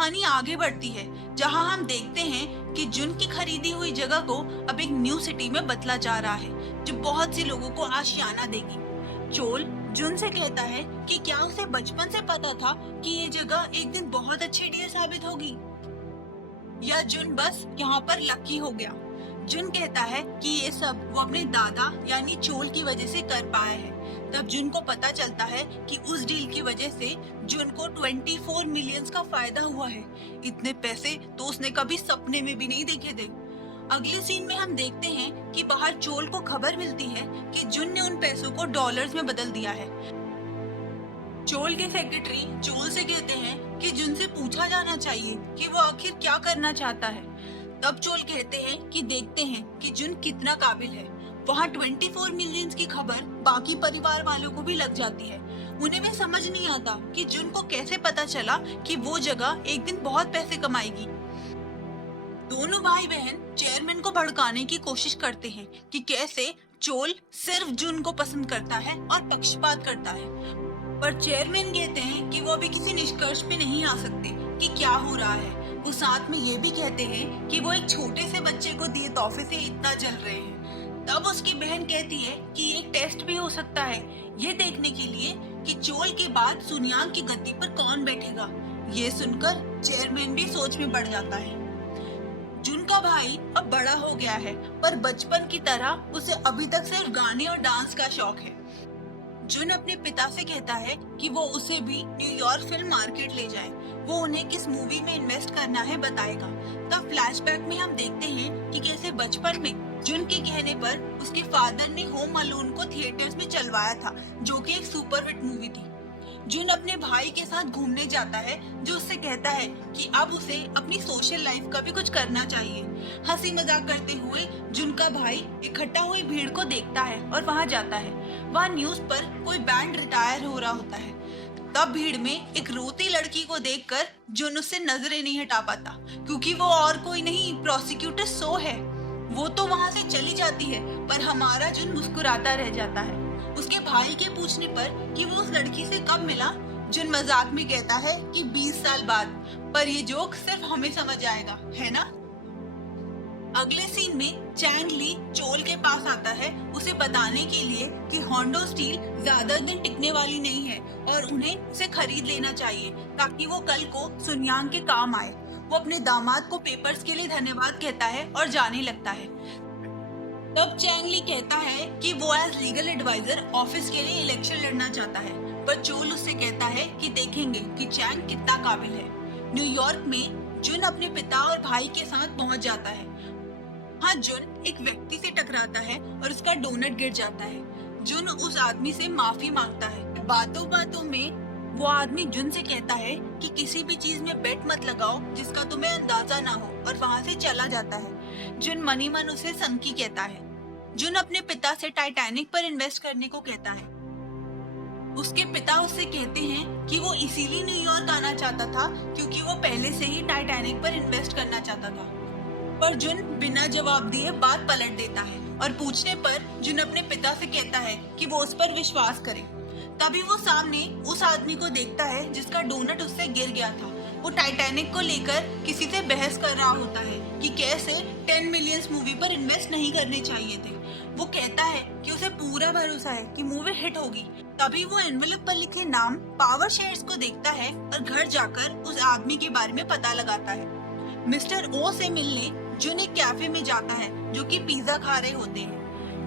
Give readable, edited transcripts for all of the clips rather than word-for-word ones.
कहानी आगे बढ़ती है, जहां हम देखते हैं कि जुन की खरीदी हुई जगह को अब एक न्यू सिटी में बदला जा रहा है, जो बहुत से लोगों को आशियाना देगी। चोल जुन से कहता है कि क्या उसे बचपन से पता था कि ये जगह एक दिन बहुत अच्छी डील साबित होगी, या जुन बस यहाँ पर लकी हो गया। जुन कहता है कि ये सब वो अपने दादा यानी चोल की वजह से कर पाया है। तब जुन को पता चलता है कि उस डील की वजह से जुन को 24 मिलियंस का फायदा हुआ है। इतने पैसे तो उसने कभी सपने में भी नहीं देखे थे। अगले सीन में हम देखते हैं कि बाहर चोल को खबर मिलती है कि जुन ने उन पैसों को डॉलर्स में बदल दिया है। चोल के सेक्रेटरी चोल से कहते हैं कि जुन से पूछा जाना चाहिए कि वो आखिर क्या करना चाहता है। तब चोल कहते हैं कि देखते हैं कि जुन कितना काबिल है। वहाँ 24 मिलियंस की खबर बाकी परिवार वालों को भी लग जाती है। उन्हें भी समझ नहीं आता कि जुन को कैसे पता चला कि वो जगह एक दिन बहुत पैसे कमाएगी। दोनों भाई बहन चेयरमैन को भड़काने की कोशिश करते हैं कि कैसे चोल सिर्फ जुन को पसंद करता है और पक्षपात करता है, पर चेयरमैन कहते हैं कि वो अभी किसी निष्कर्ष पे नहीं आ सकते कि क्या हो रहा है। वो साथ में ये भी कहते हैं कि वो एक छोटे से बच्चे को दिए तोहफे से इतना जल रहे हैं। तब उसकी बहन कहती है कि एक टेस्ट भी हो सकता है, ये देखने के लिए कि चोल के बाद सुनियांग की गद्दी पर कौन बैठेगा। ये सुनकर चेयरमैन भी सोच में पड़ जाता है। जुन का भाई अब बड़ा हो गया है, पर बचपन की तरह उसे अभी तक सिर्फ गाने और डांस का शौक है। जुन अपने पिता से कहता है कि वो उसे भी न्यूयॉर्क फिल्म मार्केट ले जाए। वो उन्हें किस मूवी में इन्वेस्ट करना है बताएगा। तब फ्लैशबैक में हम देखते हैं कि कैसे बचपन में जुन के कहने पर उसके फादर ने होम अलोन को थिएटर्स में चलवाया था, जो कि एक सुपर हिट मूवी थी। जुन अपने भाई के साथ घूमने जाता है, जो उससे कहता है कि अब उसे अपनी सोशल लाइफ का भी कुछ करना चाहिए। हंसी मजाक करते हुए जुन का भाई इकट्ठा हुई भीड़ को देखता है और वहां जाता है। वहां न्यूज पर कोई बैंड रिटायर हो रहा होता है। तब भीड़ में एक रोती लड़की को देखकर जुन उससे नजरें नहीं हटा पाता, क्योंकि वो और कोई नहीं प्रोसिक्यूटर सो है। वो तो वहां से चली जाती है, पर हमारा जुन मुस्कुराता रह जाता है। उसके भाई के पूछने पर कि वो उस लड़की से कब मिला, जुन मजाक में कहता है कि 20 साल बाद, पर ये जोक सिर्फ हमें समझ आएगा, है ना। अगले सीन में चैंग ली चोल के पास आता है उसे बताने के लिए कि होंडो स्टील ज्यादा दिन टिकने वाली नहीं है और उन्हें उसे खरीद लेना चाहिए ताकि वो कल को सुनियांग के काम आए। वो अपने दामाद को पेपर्स के लिए धन्यवाद कहता है और जाने लगता है। तब चैंग ली कहता है कि वो एज लीगल एडवाइजर ऑफिस के लिए इलेक्शन लड़ना चाहता है, पर चोल उससे कहता है कि देखेंगे कि चैंग कितना काबिल है। न्यूयॉर्क में जुन अपने पिता और भाई के साथ पहुंच जाता है। हाँ, जुन एक व्यक्ति से टकराता है और उसका डोनट गिर जाता है। जुन उस आदमी से माफी मांगता है। बातों बातों में वो आदमी जुन से कहता है कि किसी भी चीज में बेट मत लगाओ जिसका तुम्हें अंदाजा ना हो, और वहाँ से चला जाता है। जुन मनी मन उसे सनकी कहता है। जुन अपने पिता से टाइटैनिक पर इन्वेस्ट करने को कहता है। उसके पिता उससे कहते हैं कि वो इसीलिए न्यूयॉर्क आना चाहता था क्योंकि वो पहले से ही टाइटैनिक पर इन्वेस्ट करना चाहता था, पर जुन बिना जवाब दिए बात पलट देता है और पूछने पर जुन अपने पिता से कहता है कि वो उस पर विश्वास करे। तभी वो सामने उस आदमी को देखता है जिसका डोनट उससे गिर गया था। वो टाइटैनिक को लेकर किसी से बहस कर रहा होता है कि कैसे 10 मिलियंस मूवी पर इन्वेस्ट नहीं करने चाहिए थे। वो कहता है कि उसे पूरा भरोसा है कि मूवी हिट होगी। तभी वो एनवेलप पर लिखे नाम पावर शेयर्स को देखता है और घर जाकर उस आदमी के बारे में पता लगाता है। मिस्टर ओ से मिलने जुन एक कैफे में जाता है जो कि पिज्जा खा रहे होते हैं।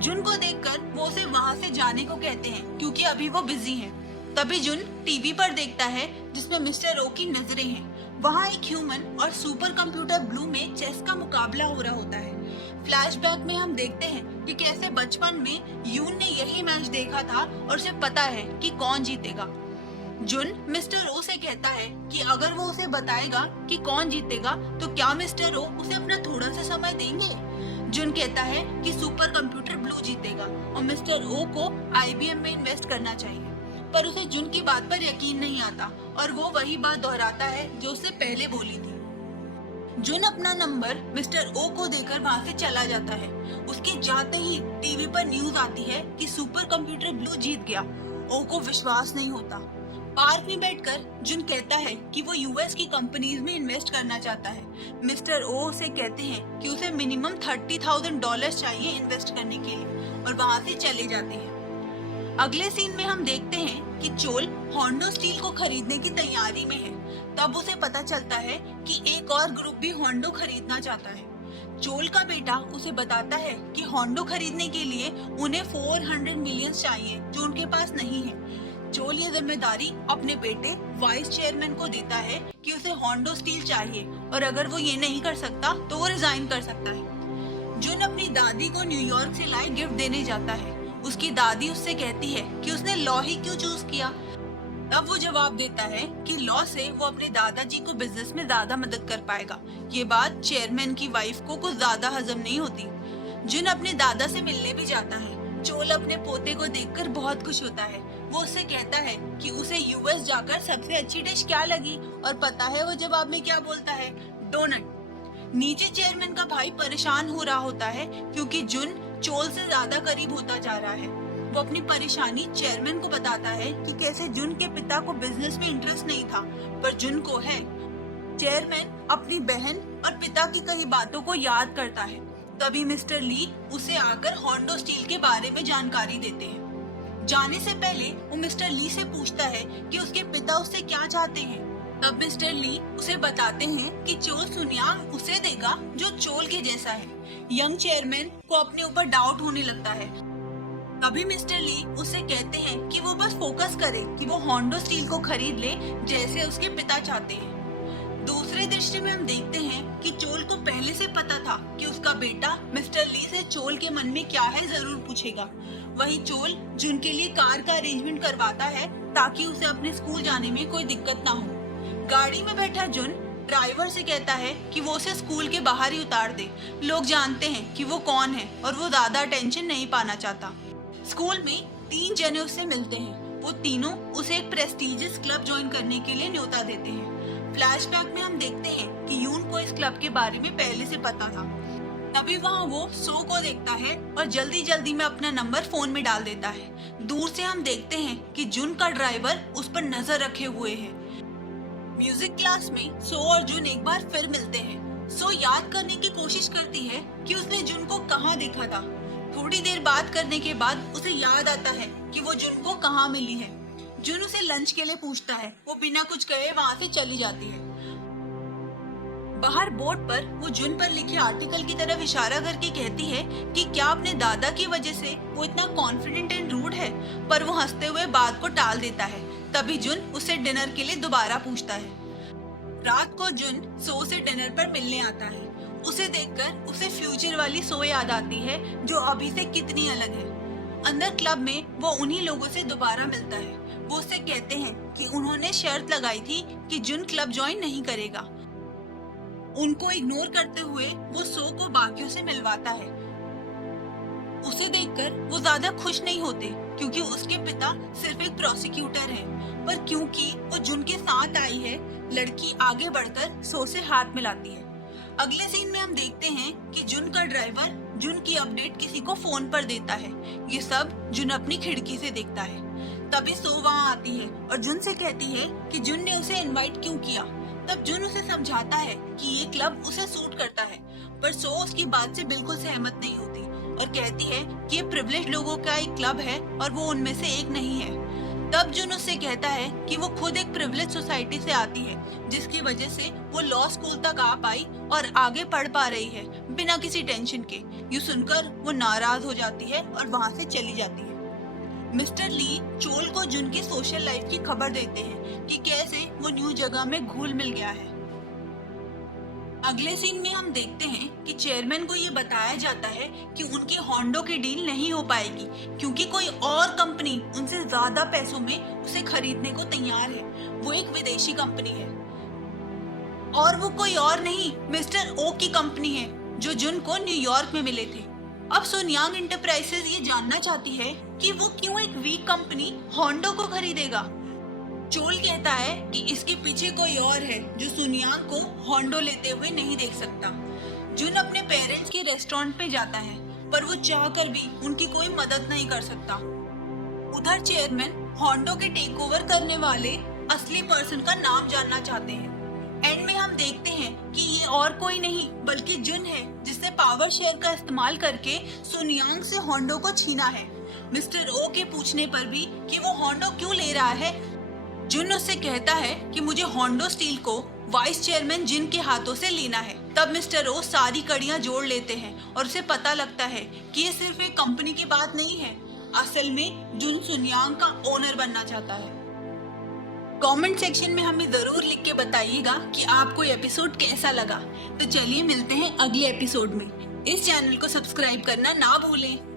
जुन को देखकर वो उसे वहाँ से जाने को कहते हैं क्योंकि अभी वो बिजी हैं। तभी जुन टीवी पर देखता है जिसमें मिस्टर ओ की नजरें हैं। वहाँ एक ह्यूमन और सुपर कंप्यूटर ब्लू में चेस का मुकाबला हो रहा होता है। फ्लैशबैक में हम देखते हैं कि कैसे बचपन में यून ने यही मैच देखा था और उसे पता है कि कौन जीतेगा। जुन मिस्टर ओ से कहता है कि अगर वो उसे बताएगा कि कौन जीतेगा तो क्या मिस्टर ओ उसे अपना थोड़ा सा समय देंगे। जुन कहता है कि सुपर कंप्यूटर ब्लू जीतेगा और मिस्टर ओ को IBM में इन्वेस्ट करना चाहिए, पर उसे जुन की बात पर यकीन नहीं आता और वो वही बात दोहराता है जो उससे पहले बोली थी। जुन अपना नंबर मिस्टर ओ को देकर वहाँ से चला जाता है। उसके जाते ही टीवी पर न्यूज आती है कि सुपर कंप्यूटर ब्लू जीत गया। ओ को विश्वास नहीं होता। पार्क में बैठकर जुन कहता है कि वो यूएस की कंपनीज में इन्वेस्ट करना चाहता है। मिस्टर ओ उसे कहते हैं कि उसे मिनिमम $30,000 चाहिए इन्वेस्ट करने के लिए और वहाँ से चले जाते हैं। अगले सीन में हम देखते हैं कि चोल होंडो स्टील को खरीदने की तैयारी में है। तब उसे पता चलता है कि एक और ग्रुप भी होंडो खरीदना चाहता है। चोल का बेटा उसे बताता है कि होंडो खरीदने के लिए उन्हें 400 मिलियन चाहिए जो उनके पास नहीं है। चोल ये जिम्मेदारी अपने बेटे वाइस चेयरमैन को देता है कि उसे होंडो स्टील चाहिए और अगर वो ये नहीं कर सकता तो वो रिजाइन कर सकता है। जुन अपनी दादी को न्यूयॉर्क से लाए गिफ्ट देने जाता है। उसकी दादी उससे कहती है कि उसने लॉ ही क्यों चूज किया। तब वो जवाब देता है कि लॉ से वो अपने दादाजी को बिजनेस में ज्यादा मदद कर पाएगा। ये बात चेयरमैन की वाइफ को कुछ ज्यादा हजम नहीं होती। जुन अपने दादा से मिलने भी जाता है। चोल अपने पोते को देखकर बहुत खुश होता है। वो उससे कहता है कि उसे यूएस जाकर सबसे अच्छी डिश क्या लगी और पता है वो जवाब में क्या बोलता है, डोनट। नीचे चेयरमैन का भाई परेशान हो रहा होता है क्योंकि जुन चोल से ज्यादा करीब होता जा रहा है। वो अपनी परेशानी चेयरमैन को बताता है कि कैसे जुन के पिता को बिजनेस में इंटरेस्ट नहीं था पर जुन को है। चेयरमैन अपनी बहन और पिता की कई बातों को याद करता है। तभी मिस्टर ली उसे आकर होंडो स्टील के बारे में जानकारी देते हैं। जाने से पहले वो मिस्टर ली से पूछता है कि उसके पिता उससे क्या चाहते हैं। तब मिस्टर ली उसे बताते हैं कि चोल सुनियांग उसे देगा जो चोल के जैसा है। यंग चेयरमैन को अपने ऊपर डाउट होने लगता है। तभी मिस्टर ली उससे कहते हैं कि वो बस फोकस करे कि वो होंडो स्टील को खरीद ले जैसे उसके पिता चाहते हैं। दूसरे दृश्य में हम देखते हैं कि चोल को पहले से पता था कि उसका बेटा मिस्टर ली से चोल के मन में क्या है जरूर पूछेगा। वहीं चोल जुन के लिए कार का अरेंजमेंट करवाता है ताकि उसे अपने स्कूल जाने में कोई दिक्कत ना हो। गाड़ी में बैठा जुन ड्राइवर से कहता है कि वो उसे स्कूल के बाहर ही उतार दे। लोग जानते हैं कि वो कौन है और वो ज्यादा अटेंशन नहीं पाना चाहता। स्कूल में 3 जने उससे मिलते हैं। वो तीनों उसे एक प्रेस्टिजियस क्लब ज्वाइन करने के लिए न्योता देते हैं। फ्लैशबैक में हम देखते हैं कि यून को इस क्लब के बारे में पहले से पता था। तभी वहाँ वो सो को देखता है और जल्दी जल्दी में अपना नंबर फोन में डाल देता है। दूर से हम देखते हैं कि जुन का ड्राइवर उस पर नजर रखे हुए है। म्यूजिक क्लास में सो और जुन एक बार फिर मिलते हैं। सो याद करने की कोशिश करती है कि उसने जुन को कहाँ देखा था। थोड़ी देर बात करने के बाद उसे याद आता है कि वो जुन को कहाँ मिली है। जुन उसे लंच के लिए पूछता है। वो बिना कुछ कहे वहाँ से चली जाती है। बाहर बोर्ड पर वो जुन पर लिखे आर्टिकल की तरफ इशारा करके कहती है कि क्या अपने दादा की वजह से वो इतना कॉन्फिडेंट एंड रूड है, पर वो हंसते हुए बात को टाल देता है। तभी जुन उसे डिनर के लिए दोबारा पूछता है। रात को जुन सो से डिनर पर मिलने आता है। उसे देखकर उसे फ्यूचर वाली सो याद आती है जो अभी से कितनी अलग है। अंदर क्लब में वो उन्हीं लोगों से दोबारा मिलता है। वो उससे कहते हैं कि उन्होंने शर्त लगाई थी कि जुन क्लब ज्वाइन नहीं करेगा। उनको इग्नोर करते हुए वो सो को बाकियों से मिलवाता है। उसे देखकर वो ज्यादा खुश नहीं होते क्योंकि उसके पिता सिर्फ एक प्रोसिक्यूटर हैं, पर क्योंकि वो जुन के साथ आई है, लड़की आगे बढ़कर सो से हाथ मिलाती है। अगले सीन में हम देखते हैं कि जुन का ड्राइवर जुन की अपडेट किसी को फोन पर देता है। ये सब जुन अपनी खिड़की से देखता है। तभी सो वहाँ आती है और जुन से कहती है कि जुन ने उसे इनवाइट क्यों किया। तब जुन उसे समझाता है कि ये क्लब उसे सूट करता है, पर सो उसकी बात से बिल्कुल सहमत नहीं होती और कहती है कि ये प्रिविलेज लोगों का एक क्लब है और वो उनमें से एक नहीं है। तब जुन उससे कहता है कि वो खुद एक प्रिविलेज सोसाइटी से आती है जिसकी वजह से वो लॉ स्कूल तक आ पाई और आगे पढ़ पा रही है बिना किसी टेंशन के। ये सुनकर वो नाराज हो जाती है और वहाँ से चली जाती है। मिस्टर ली चोल को जुन की सोशल लाइफ की खबर देते हैं कि कैसे वो न्यू जगह में घुल मिल गया है। अगले सीन में हम देखते हैं कि चेयरमैन को ये बताया जाता है कि उनकी होंडो की डील नहीं हो पाएगी क्योंकि कोई और कंपनी उनसे ज्यादा पैसों में उसे खरीदने को तैयार है। वो एक विदेशी कंपनी है और वो कोई और नहीं मिस्टर ओ की कंपनी है जो जुन को न्यूयॉर्क में मिले थे। अब सुनियांग इंटरप्राइजेज ये जानना चाहती है कि वो क्यों एक वीक कंपनी होंडो को खरीदेगा। चोल कहता है कि इसके पीछे कोई और है जो सुनियांग को होंडो लेते हुए नहीं देख सकता। जुन अपने पेरेंट्स के रेस्टोरेंट पे जाता है पर वो चाहकर भी उनकी कोई मदद नहीं कर सकता। उधर चेयरमैन होंडो के टेक ओवर करने वाले असली पर्सन का नाम जानना चाहते हैं। एंड में हम देखते हैं कि ये और कोई नहीं बल्कि जुन है, जिसने पावर शेयर का इस्तेमाल करके सुनयांग से होंडो को छीना है। मिस्टर ओ के पूछने पर भी कि वो होंडो क्यों ले रहा है, जुन उससे कहता है कि मुझे होंडो स्टील को वाइस चेयरमैन जिन के हाथों से लेना है। तब मिस्टर ओ सारी कड़ियां जोड़ लेते हैं और उसे पता लगता है कि ये सिर्फ एक कंपनी की बात नहीं है, असल में जुन सुनयांग का ओनर बनना चाहता है। कमेंट सेक्शन में हमें जरूर लिख के बताइएगा कि आपको ये एपिसोड कैसा लगा। तो चलिए मिलते हैं अगले एपिसोड में। इस चैनल को सब्सक्राइब करना ना भूलें।